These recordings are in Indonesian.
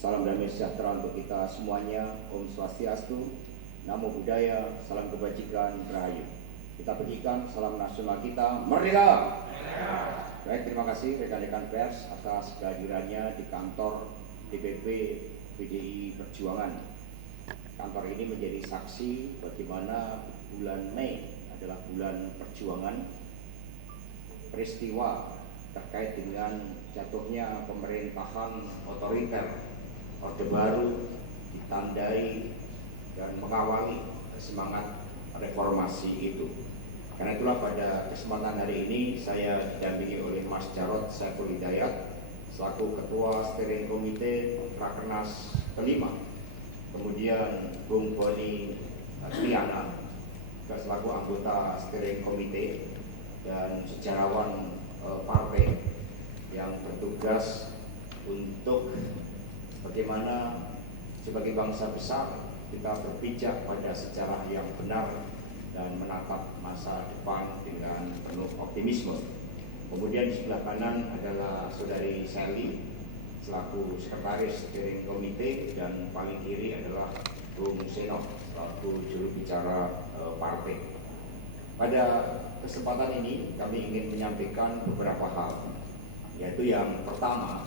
Salam damai sejahtera untuk kita semuanya. Om Swastiastu, Namo Buddhaya, salam kebajikan, Rahayu. Kita berikan salam nasional kita, Merdeka! Baik, terima kasih rekan-rekan pers atas kehadirannya di kantor DPP PDI Perjuangan. Kantor ini menjadi saksi bagaimana bulan Mei adalah bulan perjuangan. Peristiwa terkait dengan jatuhnya pemerintahan otoriter Orde Baru ditandai dan mengawali semangat reformasi itu. Karena itulah pada kesempatan hari ini saya didampingi oleh Mas Jarod Saiful Hidayat selaku Ketua Steering Komite Rakernas kelima, kemudian Bung Boni Triana selaku anggota Steering Komite dan sejarawan partai yang bertugas untuk bagaimana sebagai bangsa besar kita berpijak pada sejarah yang benar dan menatap masa depan dengan penuh optimisme. Kemudian di sebelah kanan adalah Saudari Sally selaku Sekretaris Steering Komite dan paling kiri adalah Bung Seno selaku juru bicara partai. Pada kesempatan ini kami ingin menyampaikan beberapa hal, yaitu yang pertama,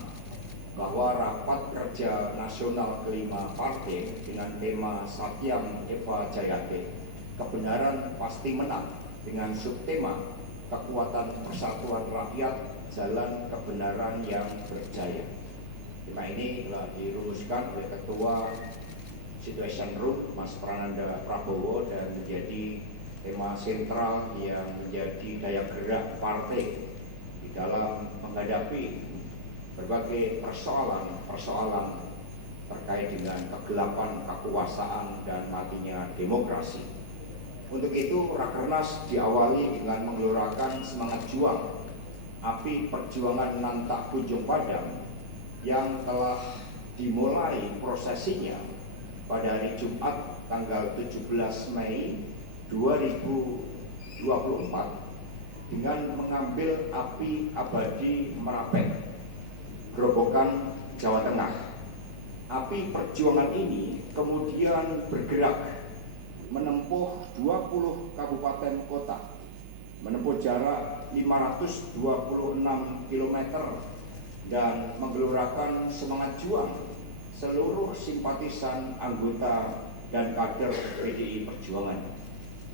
bahwa rapat kerja nasional kelima partai dengan tema Satyam Eva Jayate, kebenaran pasti menang, dengan subtema kekuatan persatuan rakyat, jalan kebenaran yang berjaya. Tema ini telah dirumuskan oleh Ketua Situation Room Mas Prananda Prabowo dan menjadi tema sentral yang menjadi daya gerak partai di dalam menghadapi berbagai persoalan terkait dengan kegelapan kekuasaan dan matinya demokrasi. Untuk itu, Rakernas diawali dengan menggelorakan semangat juang, api perjuangan nantak kunjung padam yang telah dimulai prosesinya pada hari Jumat tanggal 17 Mei 2024 dengan mengambil api abadi Merapen, Grobogan, Jawa Tengah. Api perjuangan ini kemudian bergerak menempuh 20 kabupaten kota, menempuh jarak 526 km dan menggelorakan semangat juang seluruh simpatisan, anggota, dan kader PDI Perjuangan.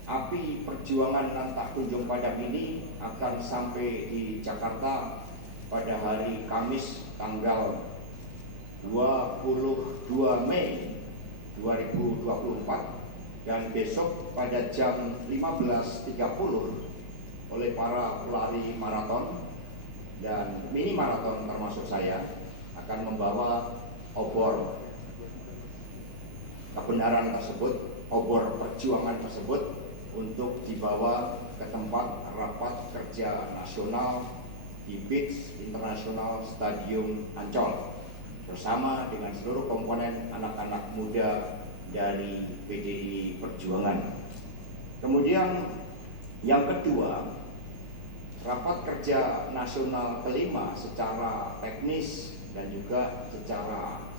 Api perjuangan nantak kunjung padam ini akan sampai di Jakarta pada hari Kamis tanggal 22 Mei 2024 dan besok pada jam 15.30 oleh para pelari maraton dan mini maraton termasuk saya akan membawa obor kebenaran tersebut, obor perjuangan tersebut untuk dibawa ke tempat rapat kerja nasional di Beach International Stadium Ancol bersama dengan seluruh komponen anak-anak muda dari PDI Perjuangan. Kemudian yang kedua, rapat kerja nasional kelima secara teknis dan juga secara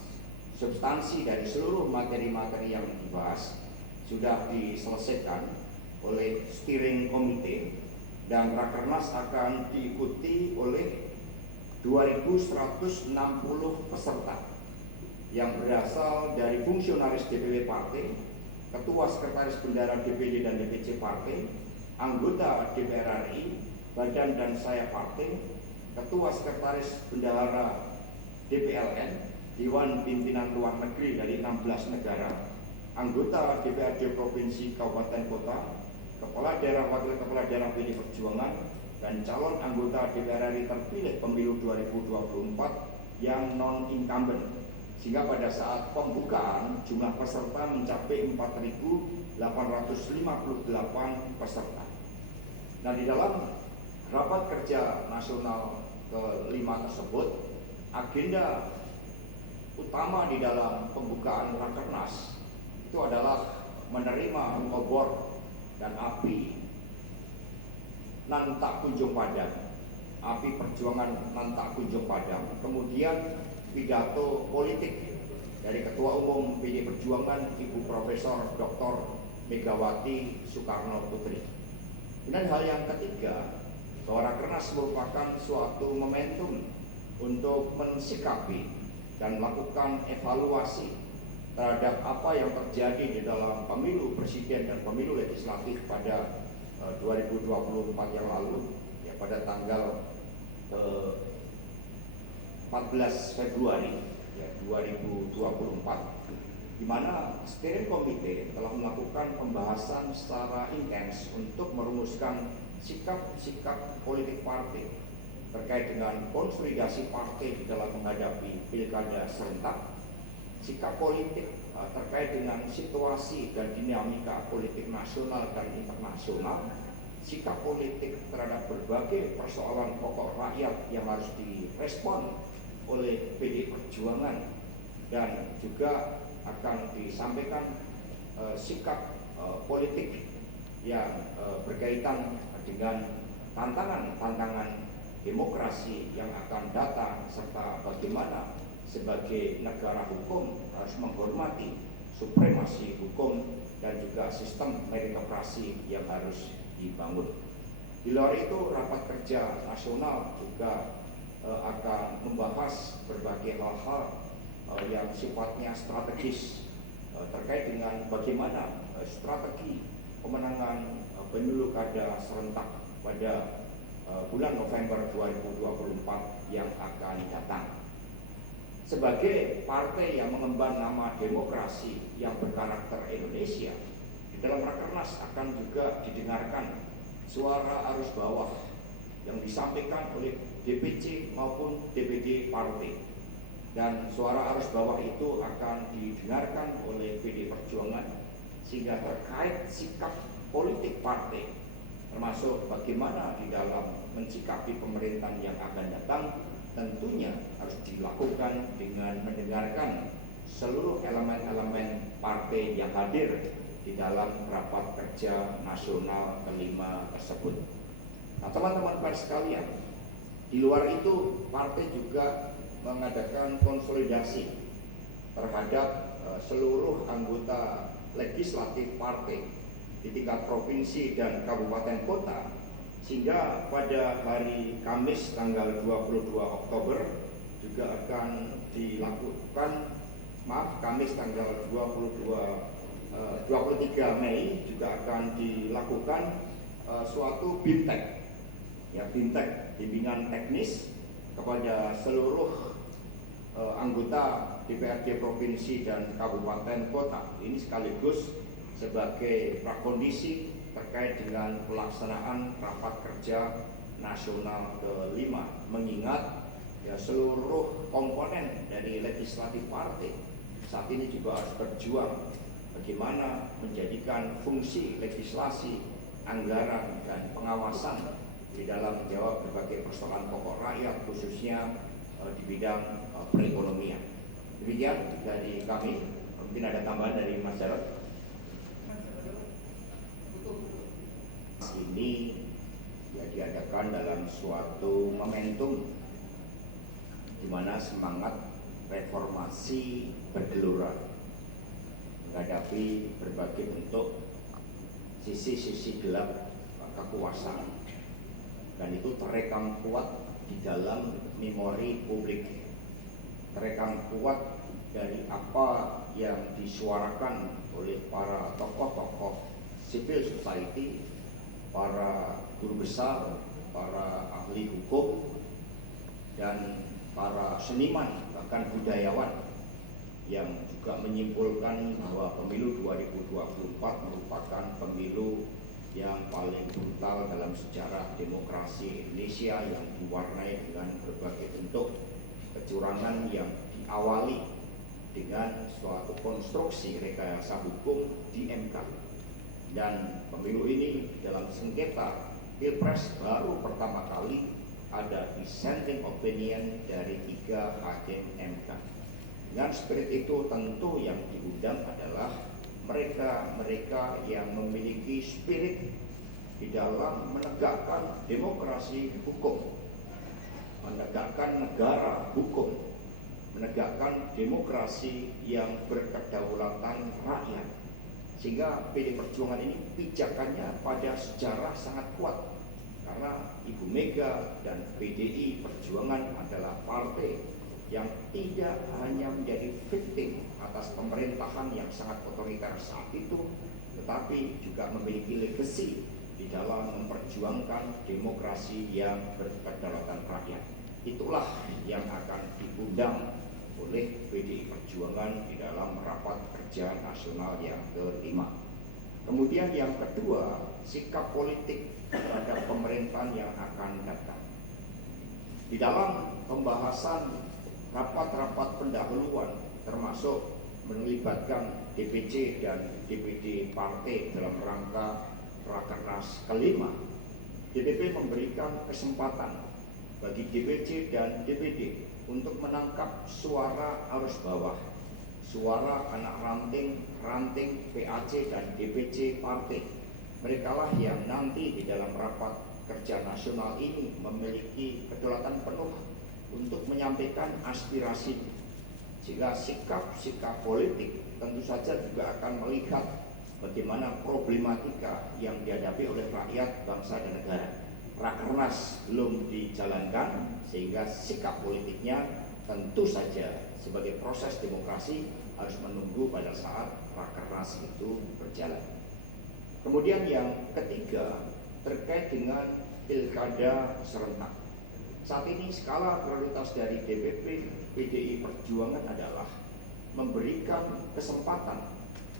substansi dari seluruh materi-materi yang dibahas sudah diselesaikan oleh Steering Komite dan Rakernas akan diikuti oleh 2.160 peserta yang berasal dari fungsionaris DPW partai, Ketua Sekretaris Bendahara DPD dan DPC partai, anggota DPR RI, Badan dan Sayap partai, Ketua Sekretaris Bendahara DPLN, Dewan Pimpinan Luar Negeri dari 16 negara, anggota DPRD Provinsi Kabupaten Kota, Kepala Daerah Wakil Kepala Daerah PDI Perjuangan, dan calon anggota DPR RI terpilih pemilu 2024 yang non-incumbent, sehingga pada saat pembukaan jumlah peserta mencapai 4.858 peserta. Nah, di dalam rapat kerja nasional kelima tersebut, agenda utama di dalam pembukaan Rakernas itu adalah menerima obor dan api nantak kunjung padam, api perjuangan nantak kunjung padam, kemudian pidato politik dari Ketua Umum PD Perjuangan Ibu Profesor Dr. Megawati Soekarno Putri. Dan hal yang ketiga, bahwa Rakernas merupakan suatu momentum untuk mensikapi dan melakukan evaluasi terhadap apa yang terjadi di dalam pemilu presiden dan pemilu legislatif pada 2024 yang lalu, ya, pada tanggal 14 Februari ya, 2024, di mana Steering Committee telah melakukan pembahasan secara intens untuk merumuskan sikap-sikap politik partai terkait dengan konsolidasi partai di dalam menghadapi pilkada serentak, sikap politik terkait dengan situasi dan dinamika politik nasional dan internasional, sikap politik terhadap berbagai persoalan pokok rakyat yang harus direspon oleh PD Perjuangan, dan juga akan disampaikan sikap politik yang berkaitan dengan tantangan-tantangan demokrasi yang akan datang, serta bagaimana sebagai negara hukum harus menghormati supremasi hukum dan juga sistem meritokrasi yang harus dibangun. Di luar itu, rapat kerja nasional juga akan membahas berbagai hal-hal yang sifatnya strategis terkait dengan bagaimana strategi pemenangan pemilu kada serentak pada bulan November 2024 yang akan datang. Sebagai partai yang mengemban nama demokrasi yang berkarakter Indonesia, di dalam Rakernas akan juga didengarkan suara arus bawah yang disampaikan oleh DPC maupun DPD partai, dan suara arus bawah itu akan didengarkan oleh PD Perjuangan, sehingga terkait sikap politik partai, termasuk bagaimana di dalam mensikapi pemerintahan yang akan datang, tentunya harus dilakukan dengan mendengarkan seluruh elemen-elemen partai yang hadir di dalam rapat kerja nasional kelima tersebut. Nah, teman-teman pers sekalian, di luar itu partai juga mengadakan konsolidasi terhadap seluruh anggota legislatif partai di tingkat provinsi dan kabupaten kota, sehingga pada hari Kamis tanggal 22 Oktober juga akan dilakukan, Kamis tanggal 23 Mei juga akan dilakukan suatu BIMTEK, ya, BIMTEK, bimbingan teknis kepada seluruh anggota DPRD provinsi dan kabupaten kota. Ini sekaligus sebagai prakondisi terkait dengan pelaksanaan rapat kerja nasional kelima, mengingat ya seluruh komponen dari legislatif partai saat ini juga harus berjuang bagaimana menjadikan fungsi legislasi, anggaran, dan pengawasan di dalam menjawab berbagai persoalan pokok rakyat, khususnya di bidang perekonomian. Demikian dari kami. Mungkin ada tambahan dari Mas Jarod. Ini ya diadakan dalam suatu momentum di mana semangat reformasi bergelora menghadapi berbagai bentuk sisi-sisi gelap kekuasaan, dan itu terekam kuat di dalam memori publik, terekam kuat dari apa yang disuarakan oleh para tokoh-tokoh civil society, para guru besar, para ahli hukum, dan para seniman, bahkan budayawan, yang juga menyimpulkan bahwa pemilu 2024 merupakan pemilu yang paling brutal dalam sejarah demokrasi Indonesia, yang diwarnai dengan berbagai bentuk kecurangan yang diawali dengan suatu konstruksi rekayasa hukum di MK. Dan pemilu ini dalam sengketa Pilpres baru pertama kali ada dissenting opinion dari 3 hakim MK. Dengan spirit itu tentu yang diundang adalah mereka-mereka yang memiliki spirit di dalam menegakkan demokrasi hukum, menegakkan negara hukum, menegakkan demokrasi yang berkedaulatan rakyat. Sehingga PD Perjuangan ini pijakannya pada sejarah sangat kuat, karena Ibu Mega dan PDI Perjuangan adalah partai yang tidak hanya menjadi victim atas pemerintahan yang sangat otoriter saat itu, tetapi juga memiliki legacy di dalam memperjuangkan demokrasi yang berkedaulatan rakyat. Itulah yang akan diundang oleh PDI Perjuangan di dalam rapat kerja nasional yang kelima. Kemudian yang kedua, sikap politik terhadap pemerintahan yang akan datang. Di dalam pembahasan rapat-rapat pendahuluan, termasuk melibatkan DPC dan DPD partai dalam rangka Rakernas kelima, DPP memberikan kesempatan bagi DPC dan DPD untuk menangkap suara arus bawah, suara anak ranting PAC dan DPC partai. Merekalah yang nanti di dalam rapat kerja nasional ini memiliki kedaulatan penuh untuk menyampaikan aspirasi. Sehingga sikap-sikap politik tentu saja juga akan melihat bagaimana problematika yang dihadapi oleh rakyat, bangsa, dan negara. Rakernas belum dijalankan, sehingga sikap politiknya tentu saja sebagai proses demokrasi harus menunggu pada saat Rakernas itu berjalan. Kemudian yang ketiga, terkait dengan pilkada serentak. Saat ini skala prioritas dari DPP PDI Perjuangan adalah memberikan kesempatan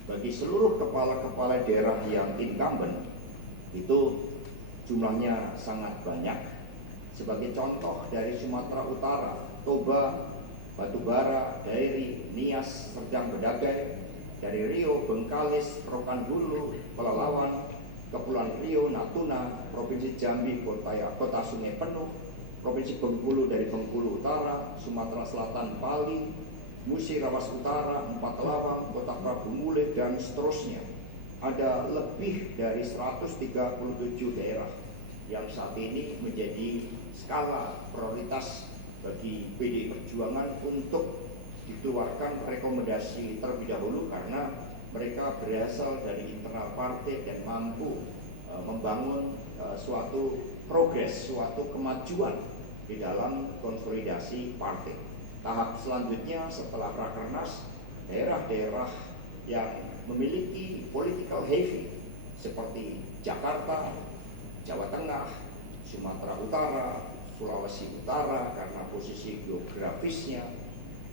bagi seluruh kepala-kepala daerah yang incumbent, itu jumlahnya sangat banyak. Sebagai contoh dari Sumatera Utara, Toba, Batubara, Dairi, Nias, Serdang, Bedagai, dari Riau, Bengkalis, Rokan Hulu, Pelalawan, Kepulauan Riau, Natuna, Provinsi Jambi, Kota Sungai Penuh, Provinsi Bengkulu dari Bengkulu Utara, Sumatera Selatan, Bali, Musi Rawas Utara, Empat Lawang, Kota Prabu Mulih, dan seterusnya. Ada lebih dari 137 daerah yang saat ini menjadi skala prioritas bagi PDI Perjuangan untuk dikeluarkan rekomendasi terlebih dahulu, karena mereka berasal dari internal partai dan mampu membangun suatu progres, suatu kemajuan di dalam konsolidasi partai. Tahap selanjutnya setelah Rakernas, daerah-daerah yang memiliki political heavy seperti Jakarta, Jawa Tengah, Sumatera Utara, Sulawesi Utara karena posisi geografisnya,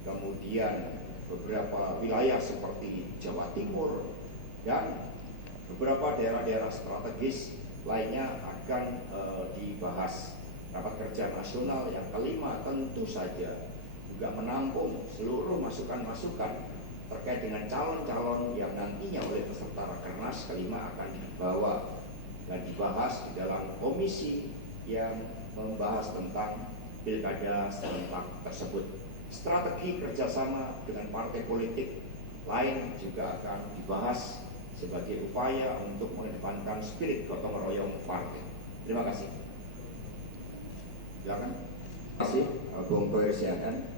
kemudian beberapa wilayah seperti Jawa Timur, dan beberapa daerah-daerah strategis lainnya akan dibahas. Rapat kerja nasional yang kelima tentu saja juga menampung seluruh masukan-masukan terkait dengan calon-calon yang nantinya oleh peserta Rakernas kelima akan dibawa dan dibahas di dalam komisi yang membahas tentang pilkada serentak tersebut. Strategi kerjasama dengan partai politik lain juga akan dibahas sebagai upaya untuk mengedepankan spirit gotong royong partai. Terima kasih. Silakan. Terima kasih, Bung Toir Siadan.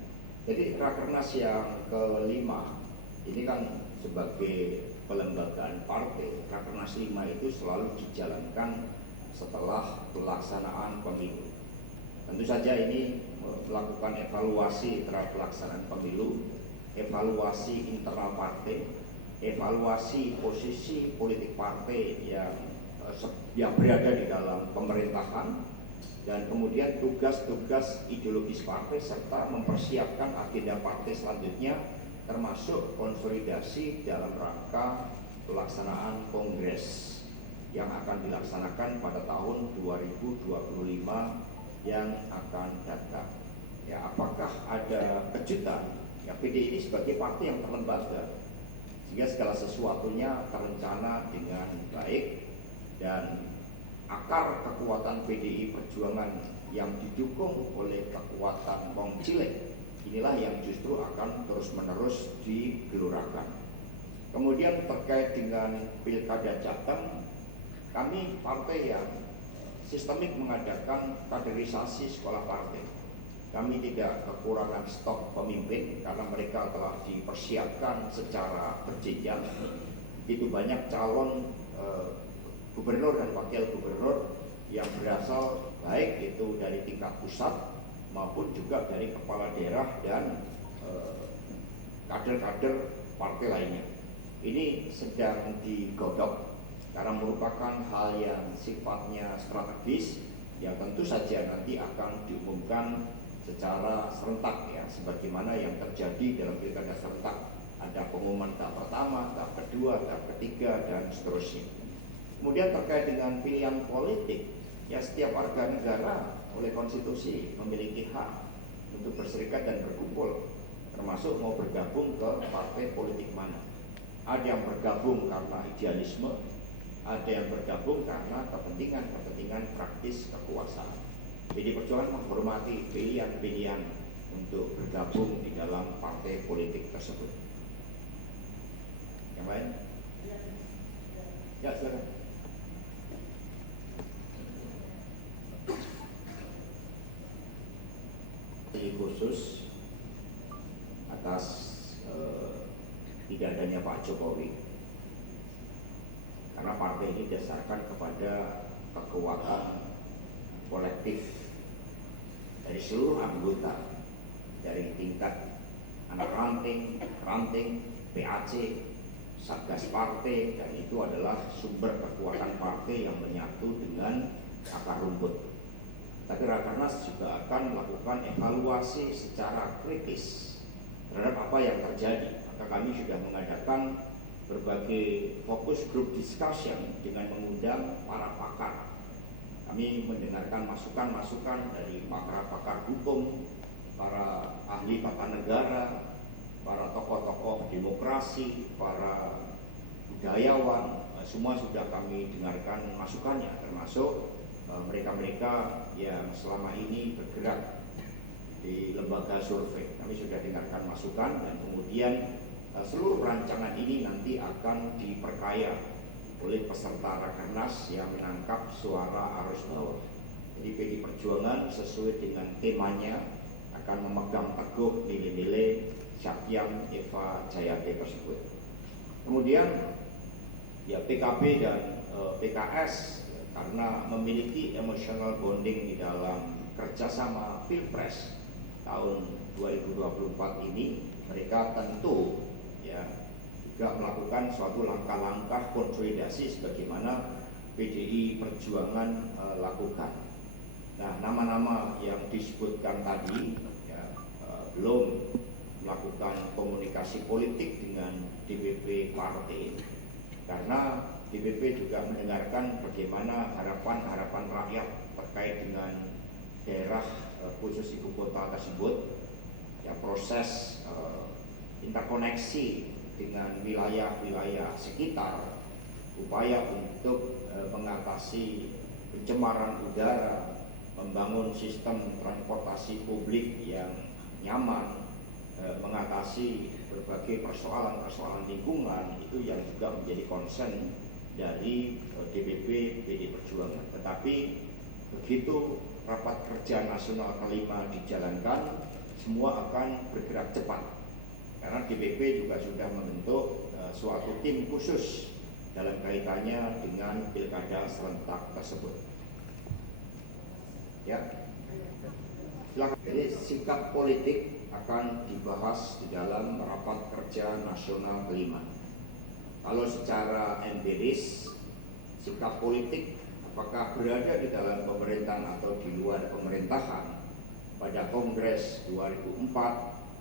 Jadi Rakernas yang kelima ini kan sebagai pelembagaan partai. Rakernas 5 itu selalu dijalankan setelah pelaksanaan pemilu. Tentu saja ini melakukan evaluasi terhadap pelaksanaan pemilu, evaluasi internal partai, evaluasi posisi politik partai yang berada di dalam pemerintahan, dan kemudian tugas-tugas ideologis partai serta mempersiapkan agenda partai selanjutnya, termasuk konsolidasi dalam rangka pelaksanaan kongres yang akan dilaksanakan pada tahun 2025 yang akan datang. Ya, apakah ada kejutan? Ya, PDI ini sebagai partai yang terlembaga, sehingga segala sesuatunya terencana dengan baik, dan akar kekuatan PDI Perjuangan yang didukung oleh kekuatan Wong Cilik inilah yang justru akan terus-menerus digelorakan. Kemudian terkait dengan pilkada Jateng, kami partai yang sistemik mengadakan kaderisasi sekolah partai. Kami tidak kekurangan stok pemimpin karena mereka telah dipersiapkan secara berjenjang. Begitu banyak calon gubernur dan wakil gubernur yang berasal baik itu dari tingkat pusat maupun juga dari kepala daerah dan kader-kader partai lainnya. Ini sedang digodok karena merupakan hal yang sifatnya strategis yang tentu saja nanti akan diumumkan secara serentak ya, sebagaimana yang terjadi dalam pilkada serentak. Ada pengumuman tahap pertama, tahap kedua, tahap ketiga, dan seterusnya. Kemudian terkait dengan pilihan politik, ya setiap warga negara oleh konstitusi memiliki hak untuk berserikat dan berkumpul, termasuk mau bergabung ke partai politik mana. Ada yang bergabung karena idealisme, ada yang bergabung karena kepentingan praktis kekuasaan. Jadi Perjuangan menghormati pilihan-pilihan untuk bergabung di dalam partai politik tersebut. Yang lain? Ya, silakan. Khusus atas tidak adanya Pak Jokowi, karena partai ini didasarkan kepada kekuatan kolektif dari seluruh anggota, dari tingkat anak ranting, PAC, Satgas Partai, dan itu adalah sumber kekuatan partai yang menyatu dengan akar rumput. Tapi Rakernas juga akan melakukan evaluasi secara kritis terhadap apa yang terjadi. Maka kami sudah mengadakan berbagai fokus group discussion dengan mengundang para pakar. Kami mendengarkan masukan-masukan dari pakar-pakar hukum, para ahli tata negara, para tokoh-tokoh demokrasi, para budayawan, semua sudah kami dengarkan masukannya, termasuk mereka-mereka yang selama ini bergerak di lembaga survei. Kami sudah dengarkan masukan dan kemudian seluruh rancangan ini nanti akan diperkaya oleh peserta Rakernas yang menangkap suara arus bawah. Jadi PD Perjuangan sesuai dengan temanya akan memegang teguh nilai-nilai Sakyam Eva Jayate tersebut. Kemudian ya PKB dan PKS karena memiliki emotional bonding di dalam kerjasama Pilpres tahun 2024 ini, mereka tentu ya juga melakukan suatu langkah-langkah konsolidasi sebagaimana PDI Perjuangan lakukan. Nah, nama-nama yang disebutkan tadi ya, belum melakukan komunikasi politik dengan DPP partai, karena DPP juga mendengarkan bagaimana harapan-harapan rakyat terkait dengan daerah khusus ibu kota tersebut, ya proses interkoneksi dengan wilayah-wilayah sekitar, upaya untuk mengatasi pencemaran udara, membangun sistem transportasi publik yang nyaman, mengatasi berbagai persoalan-persoalan lingkungan, itu yang juga menjadi concern dari DPP PD Perjuangan. Tetapi begitu rapat kerja nasional kelima dijalankan, semua akan bergerak cepat karena DPP juga sudah membentuk suatu tim khusus dalam kaitannya dengan pilkada serentak tersebut. Ya, jadi sikap politik akan dibahas di dalam rapat kerja nasional kelima. Kalau secara empiris, sikap politik apakah berada di dalam pemerintahan atau di luar pemerintahan pada Kongres 2004,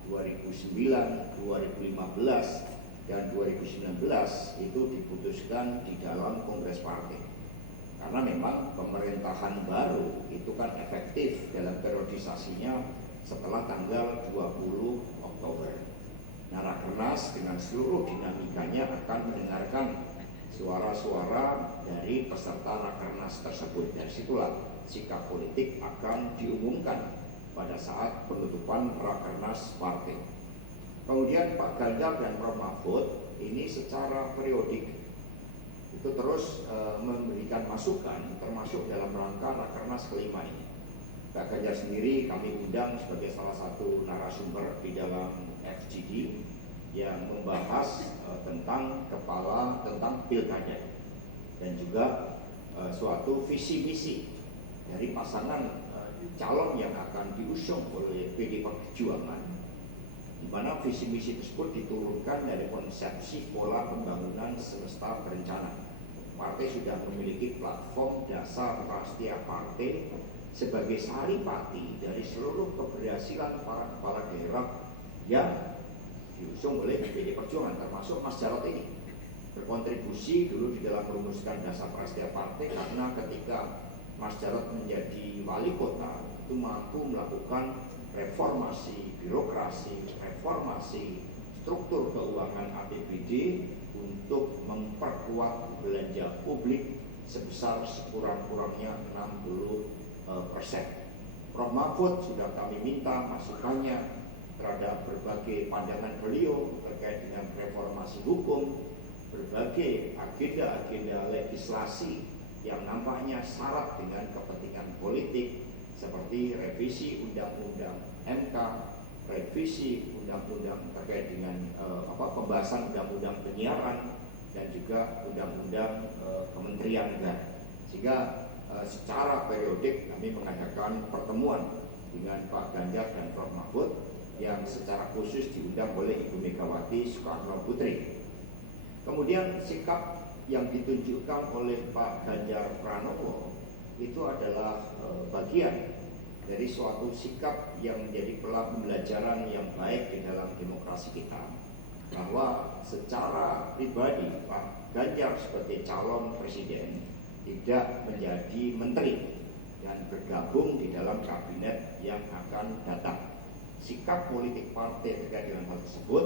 2009, 2015, dan 2019 itu diputuskan di dalam Kongres Partai. Karena memang pemerintahan baru itu kan efektif dalam periodisasinya setelah tanggal 20 Oktober. Nah, Rakernas dengan seluruh dinamikanya akan mendengarkan suara-suara dari peserta Rakernas tersebut. Dari situlah sikap politik akan diumumkan pada saat penutupan Rakernas partai. Kemudian Pak Ganjar dan Prof Mahfud ini secara periodik itu terus memberikan masukan, termasuk dalam rangka Rakernas kelima ini. Pak Ganjar sendiri kami undang sebagai salah satu narasumber di dalam FGD yang membahas tentang pilkada dan juga suatu visi misi dari pasangan calon yang akan diusung oleh PD Perjuangan, di mana visi misi tersebut diturunkan dari konsepsi pola pembangunan semesta berencana. Partai sudah memiliki platform dasar prasetya partai sebagai saripati dari seluruh keberhasilan para kepala daerah yang diusung oleh PD Perjuangan, termasuk Mas Jarod ini berkontribusi dulu di dalam merumuskan dasar prasetya partai, karena ketika Mas Jarod menjadi wali kota itu mampu melakukan reformasi birokrasi, reformasi struktur keuangan APBD untuk memperkuat belanja publik sebesar sekurang-kurangnya 60%. Prof. Mahfud sudah kami minta masukannya terhadap berbagai pandangan beliau terkait dengan reformasi hukum, berbagai agenda-agenda legislasi yang nampaknya syarat dengan kepentingan politik, seperti revisi Undang-Undang MK, revisi Undang-Undang terkait dengan pembahasan Undang-Undang penyiaran, dan juga Undang-Undang Kementerian Negara. Sehingga secara periodik kami mengadakan pertemuan dengan Pak Ganjar dan Prof. Mahfud yang secara khusus diundang oleh Ibu Megawati Soekarno Putri. Kemudian sikap yang ditunjukkan oleh Pak Ganjar Pranowo itu adalah bagian dari suatu sikap yang menjadi pembelajaran yang baik di dalam demokrasi kita, bahwa secara pribadi Pak Ganjar sebagai calon presiden tidak menjadi menteri dan bergabung di dalam kabinet yang akan datang. Sikap politik partai terkait dengan hal tersebut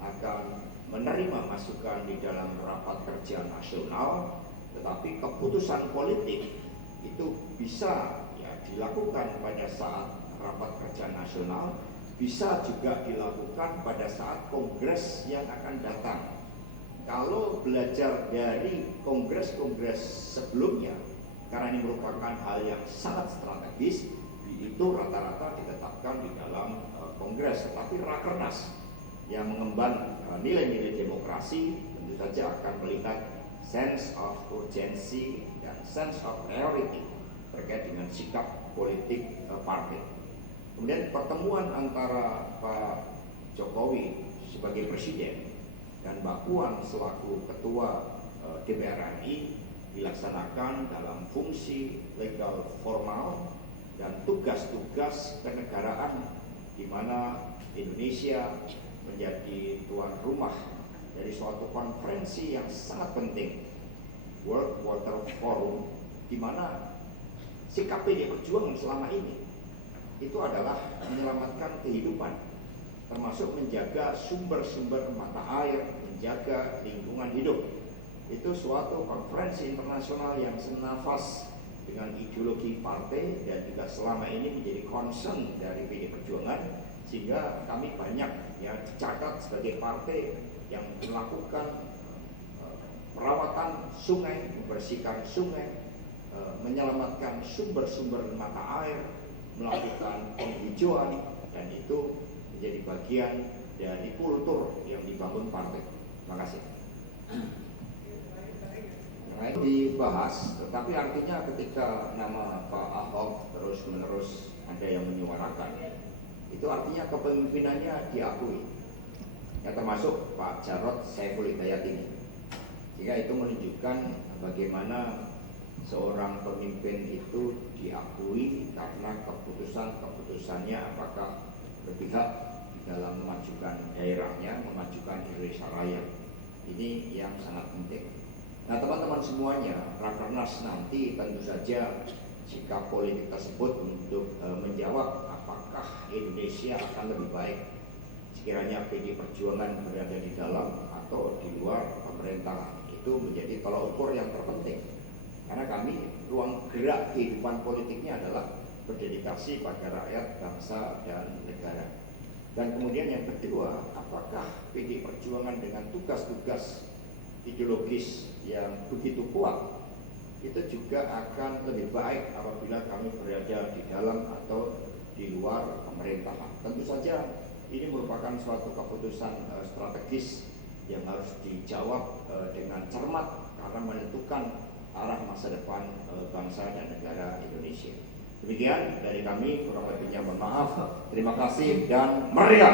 akan menerima masukan di dalam rapat kerja nasional, tetapi keputusan politik itu bisa dilakukan pada saat rapat kerja nasional, bisa juga dilakukan pada saat kongres yang akan datang. Kalau belajar dari kongres-kongres sebelumnya, karena ini merupakan hal yang sangat strategis, itu rata-rata ditetapkan di dalam kongres, tetapi rakernas yang mengemban nilai-nilai demokrasi tentu saja akan melihat sense of urgency dan sense of priority terkait dengan sikap politik partai. Kemudian pertemuan antara Pak Jokowi sebagai presiden dan Mbak Puan selaku ketua DPR RI dilaksanakan dalam fungsi legal formal dan tugas-tugas kenegaraan, di mana Indonesia menjadi tuan rumah dari suatu konferensi yang sangat penting, World Water Forum, di mana sikap PD Perjuangan selama ini itu adalah menyelamatkan kehidupan, termasuk menjaga sumber-sumber mata air, menjaga lingkungan hidup. Itu suatu konferensi internasional yang senafas dengan ideologi partai dan juga selama ini menjadi concern dari PD Perjuangan, sehingga kami banyak dicatat sebagai partai yang melakukan perawatan sungai, membersihkan sungai, menyelamatkan sumber-sumber mata air, melakukan penghijauan, dan itu menjadi bagian dari kultur yang dibangun partai. Terima kasih. Nah, dibahas, tetapi artinya ketika nama Pak Ahok terus-menerus ada yang menyuarakan, itu artinya kepemimpinannya diakui, ya, termasuk Pak Jarod Saiful Hidayat ini. Jika itu menunjukkan bagaimana seorang pemimpin itu diakui karena keputusan-keputusannya apakah berpihak di dalam memajukan daerahnya, memajukan Indonesia Raya. Ini yang sangat penting. Nah, teman-teman semuanya, Rakernas nanti tentu saja sikap politik tersebut untuk menjawab apakah Indonesia akan lebih baik sekiranya PD Perjuangan berada di dalam atau di luar pemerintahan. Itu menjadi tolak ukur yang terpenting, karena kami ruang gerak kehidupan politiknya adalah berdedikasi pada rakyat, bangsa, dan negara. Dan kemudian yang kedua, apakah PD Perjuangan dengan tugas-tugas ideologis yang begitu kuat itu juga akan lebih baik apabila kami berada di dalam atau di luar pemerintahan. Tentu saja ini merupakan suatu keputusan strategis yang harus dijawab dengan cermat karena menentukan arah masa depan bangsa dan negara Indonesia. Demikian dari kami, kurang lebihnya mohon maaf. Terima kasih dan merdeka!